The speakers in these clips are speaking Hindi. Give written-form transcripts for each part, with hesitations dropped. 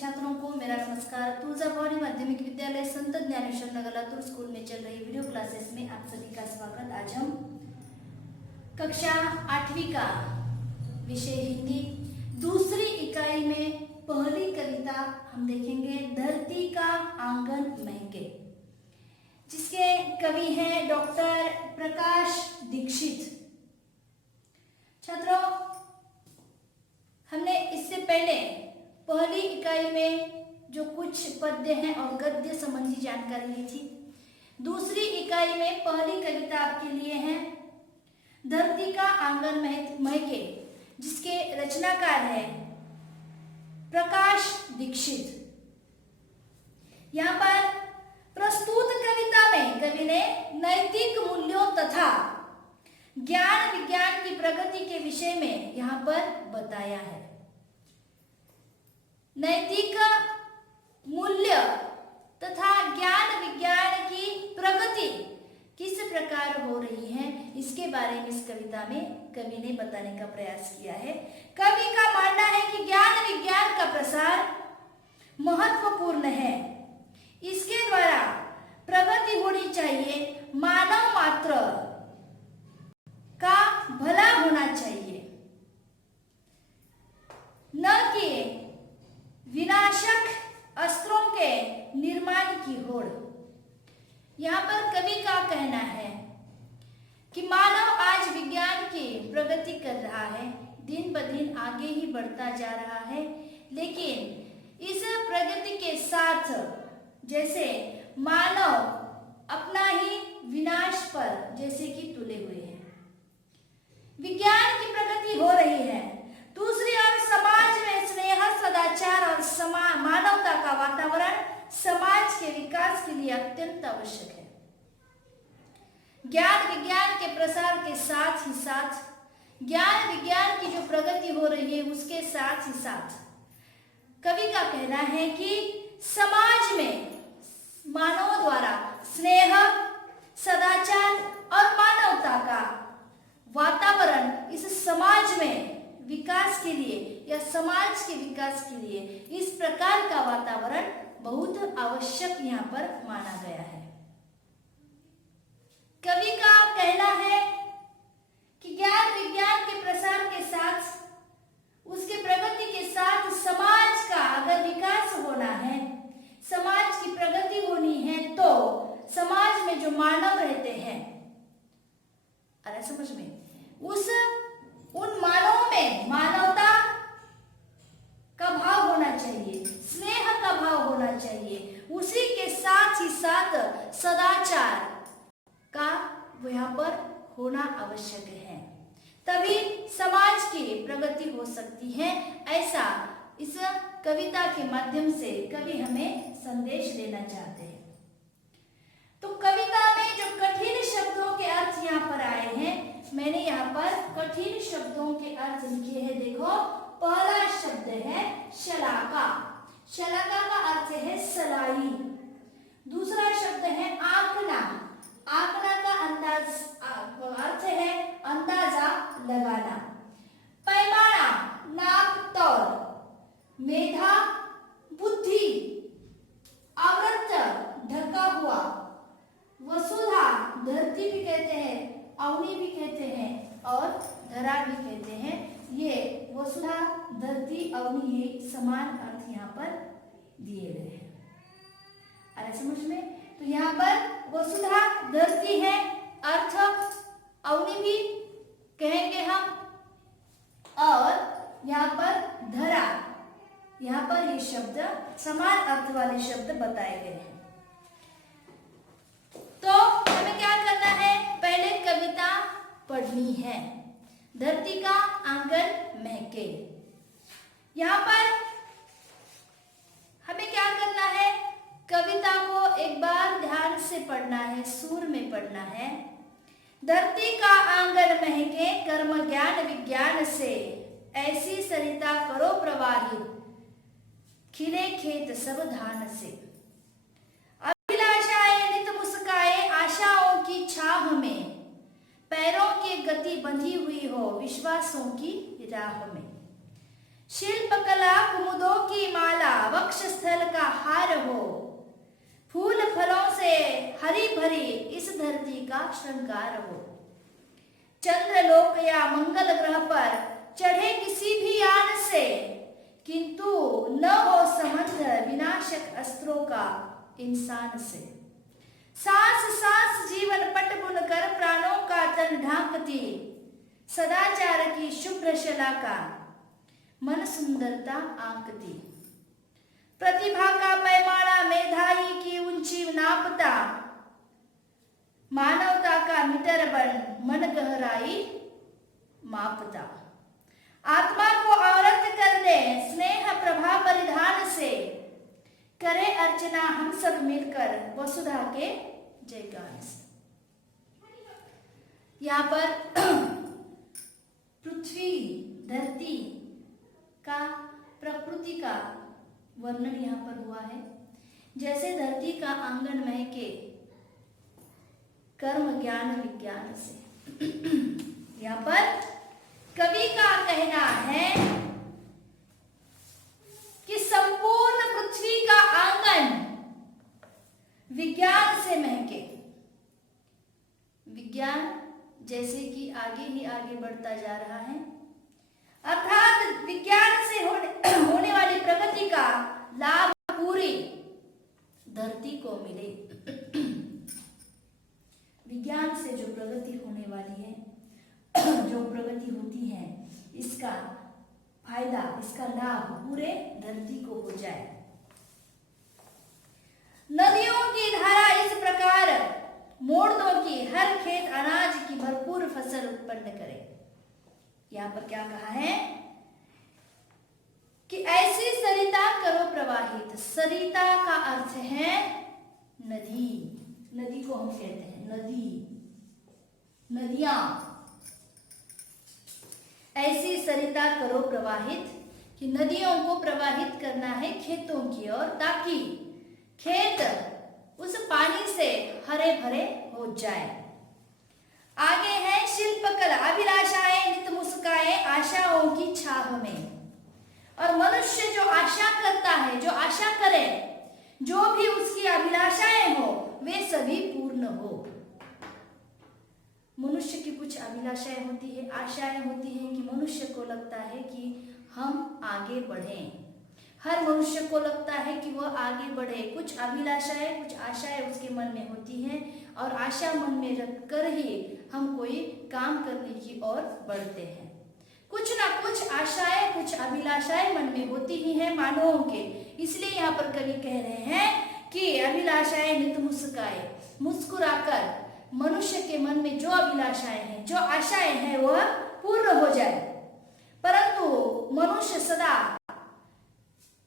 छात्रों को मेरा नमस्कार। तुळजाभवानी माध्यमिक विद्यालय संत ज्ञानेश्वर नगर लातूर स्कूल में चल रही वीडियो क्लासेस में आप सभी का स्वागत। आज हम कक्षा 8वीं का विषय हिंदी दूसरी इकाई में पहली कविता हम देखेंगे, धरती का आंगन महके, जिसके कवि हैं डॉक्टर प्रकाश दीक्षित। छात्रों, हमने इससे पहले पहली इकाई में जो कुछ पद्य हैं और गद्य संबंधी जानकारी ली थी। दूसरी इकाई में पहली कविता आपके लिए है धरती का आंगन महके, जिसके रचनाकार है प्रकाश दीक्षित। यहाँ पर प्रस्तुत कविता में कवि ने नैतिक मूल्यों तथा ज्ञान विज्ञान की प्रगति के विषय में यहाँ पर बताया है। नैतिक मूल्य तथा ज्ञान विज्ञान की प्रगति किस प्रकार हो रही है, इसके बारे में इस कविता में कवि ने बताने का प्रयास किया है। कवि का मानना है कि ज्ञान विज्ञान का प्रसार महत्वपूर्ण है, इसके द्वारा प्रगति होनी चाहिए, मानव मात्र का भला होना चाहिए, न कि विनाशक अस्त्रों के निर्माण की होड़। यहाँ पर कवि का कहना है कि मानव आज विज्ञान की प्रगति कर रहा है, दिन ब दिन आगे ही बढ़ता जा रहा है, लेकिन इस प्रगति के साथ जैसे मानव अपना ही विनाश पर जैसे कि तुले हुए हैं। विज्ञान की प्रगति हो रही है, दूसरी ओर समाज में स्नेह, सदाचार और मानवता का वातावरण समाज के विकास के लिए अत्यंत आवश्यक है। ज्ञान विज्ञान के प्रसार के साथ ही साथ ज्ञान विज्ञान की जो प्रगति हो रही है उसके साथ ही साथ कवि का कहना है कि समाज में मानव द्वारा स्नेह, सदाचार और मानवता का वातावरण इस समाज में विकास के लिए या समाज के विकास के लिए इस प्रकार का वातावरण बहुत आवश्यक यहाँ पर माना गया है। कवि का कहना है कि ज्ञान विज्ञान के प्रसार के साथ उसके प्रगति के साथ समाज का अगर विकास होना है, समाज की प्रगति होनी है, तो समाज में जो मानव रहते हैं, अरे समझ में, उन मानवों में मानवता का भाव होना चाहिए, स्नेह का भाव होना चाहिए, उसी के साथ ही साथ सदाचार का यहाँ पर होना आवश्यक है, तभी समाज की प्रगति हो सकती है। ऐसा इस कविता के माध्यम से कवि हमें संदेश देना चाहते हैं। तो कविता में जो कठिन शब्दों के अर्थ यहाँ पर आए हैं, मैंने यहाँ पर कठिन शब्दों के अर्थ लिखे हैं। देखो, पहला शब्द है शलाका। शलाका का अर्थ है सलाई। दूसरा शब्द है आंकना। आंकना का अर्थ है अंदाजा लगाना। पैमाना, नाप तौल। मेधा, बुद्धि। आवृत, ढका हुआ। वसुधा, धरती भी कहते हैं, अवनी भी कहते हैं और धरा भी कहते हैं। ये वसुधा, धरती, अवनी, ये समान अर्थ यहाँ पर दिए गए हैं। अरे समझ में, तो यहाँ पर वसुधा धरती है, अर्थ अवनी भी कहेंगे हम, और यहाँ पर धरा, यहाँ पर ये शब्द समान अर्थ वाले शब्द बताए गए हैं। तो हमें क्या करना है, पहले कविता पढ़नी है, धरती का आंगन महके। यहाँ पर हमें क्या करना है, कविता को एक बार ध्यान से पढ़ना है, सुर में पढ़ना है। धरती का आंगन महके, कर्म ज्ञान विज्ञान से, ऐसी सरिता करो प्रवाहित, खिले खेत सब धान से। अभिलाषाएं नित मुस्काए, आशाओं की छाह में, पैरों की गति बंधी हुई हो विश्वासों की राह में। शिल्पकला कुमुदों की माला, वक्षस्थल का हार हो। फूल फलों से हरी भरी इस धरती का श्रृंगार हो। चंद्रलोक या मंगल ग्रह पर चढ़े किसी भी यान से, किंतु न हो संबंध विनाशक अस्त्रों का इंसान से। सांस सांस जीवन पट बुनकर प्राणों का तन ढांकती, सदाचार की शुभ्र शलाका मन सुंदरता आंकती। प्रतिभा का पैमाना मेधाई की ऊंची नापता, मानवता का मीटर बन मन गहराई मापता। आत्मा को आवृत कर दे स्नेह प्रभा परिधान से, करे अर्चना हम सब मिलकर वसुधा के जयगान से। यहाँ पर पृथ्वी धरती का प्रकृति का वर्णन यहाँ पर हुआ है। जैसे धरती का आंगन महके कर्म ज्ञान विज्ञान से। यहाँ पर कवि का कहना है कि संपूर्ण पृथ्वी का आंगन विज्ञान से महके। विज्ञान जैसे कि आगे ही आगे बढ़ता जा रहा है, अर्थात विज्ञान से होने वाली प्रगति का लाभ पूरी धरती को मिले। विज्ञान से जो प्रगति होने वाली है, जो प्रगति होती है, इसका फायदा, इसका लाभ पूरे धरती को हो जाए। नदियों की धारा इस प्रकार मोड़ दो कि हर खेत अनाज की भरपूर फसल उत्पन्न करे। यहाँ पर क्या कहा है कि ऐसी सरिता करो प्रवाहित। सरिता का अर्थ है नदी। नदी को हम कहते हैं नदी, नदियां। ऐसी सरिता करो प्रवाहित कि नदियों को प्रवाहित करना है खेतों की ओर, ताकि खेत उस पानी से हरे भरे हो जाए। आगे है शिल्पकला, अभिलाषाएं नित मुस्काए आशाओं की छाह में। और मनुष्य जो आशा करता है, जो आशा करे, जो भी उसकी अभिलाषाएं हो, वे सभी पूर्ण हो। मनुष्य की कुछ अभिलाषाएं होती है, आशाएं होती हैं कि मनुष्य को लगता है कि हम आगे बढ़ें। हर मनुष्य को लगता है कि वह आगे बढ़े। कुछ अभिलाषाएं, कुछ आशाएं उसके मन में होती हैं, और आशा मन में रखकर ही हम कोई काम करने की ओर बढ़ते हैं। कुछ ना कुछ आशाएं, कुछ अभिलाषाएं मन में होती ही हैं मानवों के। इसलिए यहाँ पर कवि कह रहे हैं कि अभिलाषाएं नित मुस्काए। मुस्कुराकर मनुष्य के मन में जो अभिलाषाएं हैं, जो आशाएं हैं, वह पूर्ण हो जाए। परंतु मनुष्य सदा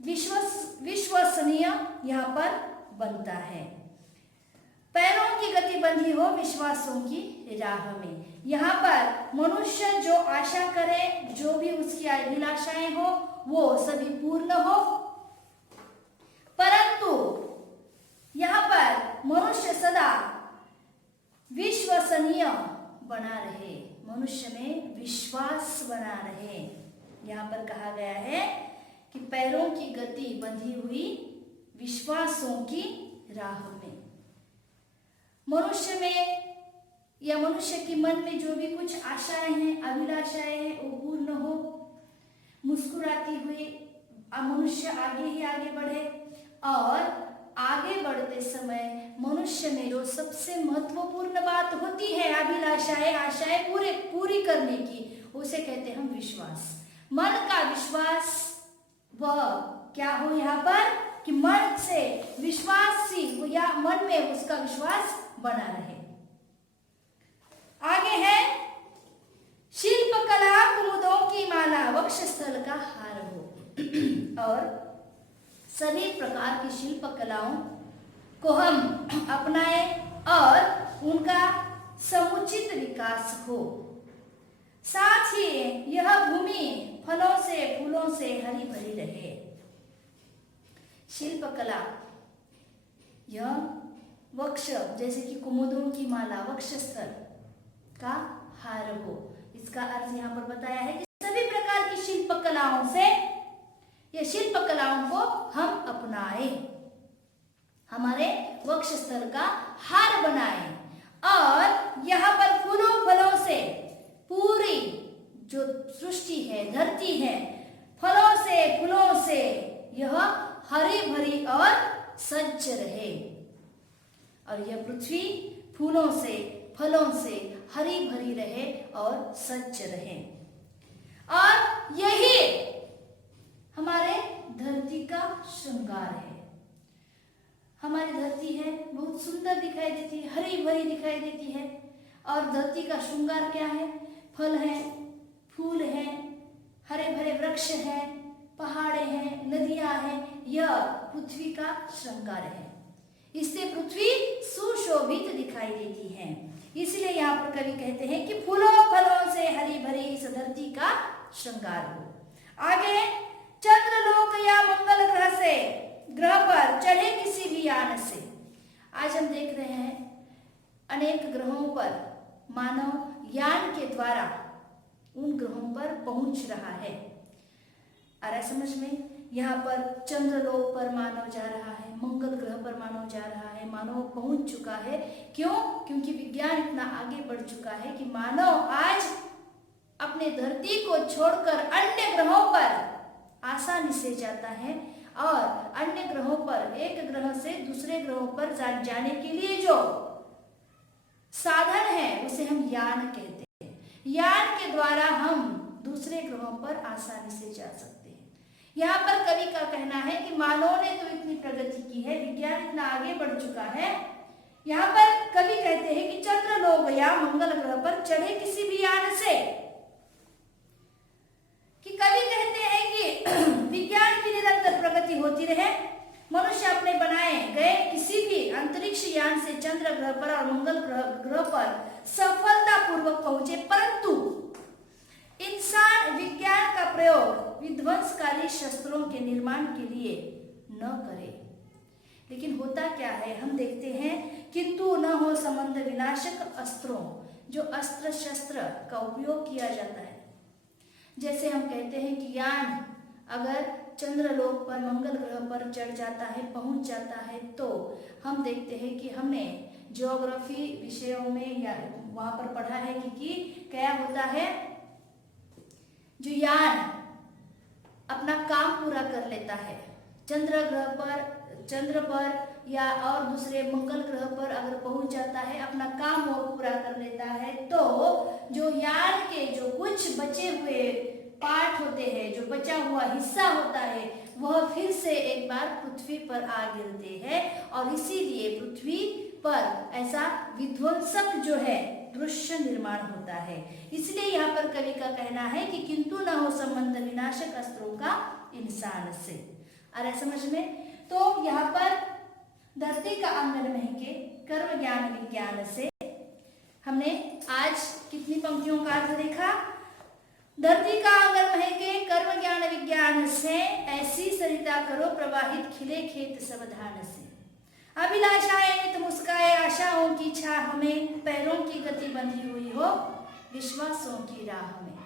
विश्वसनीय यहाँ पर बनता है। पैरों की गति बंधी हो विश्वासों की राह में। यहाँ पर मनुष्य जो आशा करे, जो भी उसकी अभिलाषाएं हो, वो सभी पूर्ण हो। परंतु यहाँ पर मनुष्य सदा विश्वसनीय बना रहे, मनुष्य में विश्वास बना रहे। यहाँ पर कहा गया है कि पैरों की गति बंधी हुई विश्वासों की राह में। मनुष्य में या मनुष्य के मन में जो भी कुछ आशाएं हैं, अभिलाषाएं हैं, वो पूर्ण हो। मुस्कुराती हुई मनुष्य आगे ही आगे बढ़े। और आगे बढ़ते समय मनुष्य में जो सबसे महत्वपूर्ण बात होती है, अभिलाषाएं, आशाएं पूरी करने की, उसे कहते हैं हम विश्वास। मन का विश्वास वह क्या हो यहाँ पर कि मन से विश्वासी या मन में उसका विश्वास बना रहे। आगे है शिल्पकला कुमुदों की माला, वक्षस्थल का हार हो। और सभी प्रकार की शिल्प कलाओं को हम अपनाएं और उनका समुचित विकास हो। साथ ही यह भूमि फलों से फूलों से हरी भरी रहे। शिल्पकला, यह वक्ष जैसे कि कुमुदों की माला, वक्षस्थल का हार हो। इसका अर्थ यहाँ पर बताया है कि सभी प्रकार की शिल्प कलाओं से ये शिल्प कलाओं को हम अपनाएं, हमारे वक्षस्थल का हार बनाएं और यहाँ पर फूलों फलों से पूरी जो सृष्टि है, धरती है, फलों से फूलों से यह हरी भरी और सज्ज रहे और यह पृथ्वी फूलों से फलों से हरी भरी रहे और सज्ज रहे। और यही हमारे धरती का श्रृंगार है। हमारी धरती है बहुत सुंदर दिखाई देती है, हरी भरी दिखाई देती है और धरती का श्रृंगार क्या है? फल है, फूल है, हरे भरे वृक्ष है, पहाड़े हैं, नदियां हैं, यह पृथ्वी का श्रृंगार है। इससे पृथ्वी सुशोभित दिखाई देती है। इसलिए यहाँ पर कवि कहते हैं कि फूलों फलों से हरी भरी इस धरती का श्रृंगार हो। आगे, चंद्रलोक या मंगल ग्रह पर चढ़े किसी भी यान से। आज हम देख रहे हैं अनेक ग्रहों पर मानव यान के द्वारा उन ग्रहों पर पहुंच रहा है। आ रहा समझ में? यहाँ पर चंद्रलोक पर मानव जा रहा है, मंगल ग्रह पर मानव जा रहा है, मानव पहुंच चुका है। क्यों? क्योंकि विज्ञान इतना आगे बढ़ चुका है कि मानव आज अपने धरती को छोड़कर अन्य ग्रहों पर आसानी से जाता है और अन्य ग्रहों पर, एक ग्रह से दूसरे ग्रहों पर जाने के लिए जो साधन है उसे हम यान कहते हैं। यान के द्वारा हम दूसरे ग्रहों पर आसानी से जा सकते हैं। यहाँ पर कवि का कहना है कि मानव ने तो इतनी प्रगति की है, विज्ञान इतना आगे बढ़ चुका है। यहाँ पर कवि कहते हैं कि चंद्रलोक या मंगल ग्रह पर चढ़े किसी भी यान से, कि कवि कहते हैं कि विज्ञान की निरंतर प्रगति होती रहे, मनुष्य अपने बनाए गए किसी भी अंतरिक्ष यान से चंद्र ग्रह पर और मंगल ग्रह पर सफलतापूर्वक पहुंचे, परंतु इंसान विज्ञान का प्रयोग विध्वंसकारी शस्त्रों के निर्माण के लिए न करे। लेकिन होता क्या है, हम देखते हैं किंतु न हो संबंध विनाशक अस्त्रों, जो अस्त्र शस्त्र का उपयोग किया जाता है। जैसे हम कहते हैं कि यान अगर चंद्रलोक पर, मंगल ग्रह पर चढ़ जाता है, पहुंच जाता है, तो हम देखते हैं कि हमने ज्योग्राफी विषयों में या वहां पर पढ़ा है कि क्या होता है, जो यान अपना काम पूरा कर लेता है चंद्र पर या और दूसरे मंगल ग्रह पर अगर पहुंच जाता है, अपना काम वो पूरा कर लेता है, तो जो यान के जो कुछ बचे हुए पार्ट होते हैं, जो बचा हुआ हिस्सा होता है, वह फिर से एक बार पृथ्वी पर आ गिरते हैं और इसीलिए पृथ्वी पर ऐसा विध्वंसक जो है दृश्य निर्माण होता है। इसलिए यहाँ पर कवि का कहना है कि किंतु न हो संबंध विनाशक अस्त्रों का इंसान से। आ रहा समझ में? तो यहाँ पर धरती का आंगन महके कर्म ज्ञान विज्ञान से हमने आज कितनी पंक्तियों का अर्थ देखा? धरती का आंगन महके कर्म ज्ञान विज्ञान से, ऐसी सरिता करो प्रवाहित खिले खेत सावधान से। अभिलाषाएं नित मुस्काए आशाओं की छाह में, पैरों की गति बंधी हुई हो विश्वासों की राह में।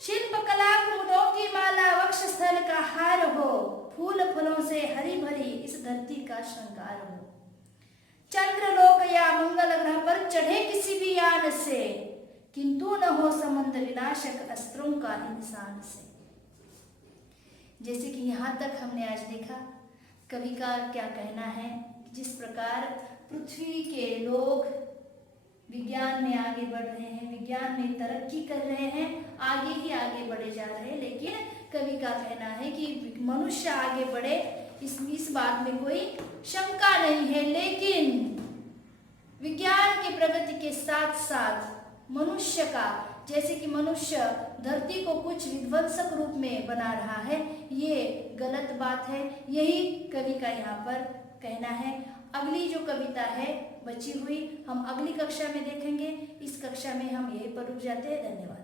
शिल्प कला कुमुदों की माला वक्षस्थल का हार हो, फूल फलों से हरी भरी इस धरती का श्रृंगार हो। चंद्रलोक या मंगल ग्रह पर चढ़े किसी भी यान से, किंतु न हो संबंध विनाशक अस्त्रों का इंसान से। जैसे कि यहाँ तक हमने आज देखा कवि का क्या कहना है, जिस प्रकार पृथ्वी के लोग विज्ञान में आगे बढ़ रहे हैं, विज्ञान में तरक्की कर रहे हैं, आगे ही आगे बढ़े जा रहे हैं, लेकिन कवि का कहना है कि मनुष्य आगे बढ़े, इस बात में कोई शंका नहीं है, लेकिन विज्ञान की प्रगति के साथ साथ मनुष्य का, जैसे कि मनुष्य धरती को कुछ विध्वंसक रूप में बना रहा है, ये गलत बात है। यही कवि का यहाँ पर कहना है। अगली जो कविता है बची हुई हम अगली कक्षा में देखेंगे। इस कक्षा में हम यहीं पर रुक जाते हैं। धन्यवाद।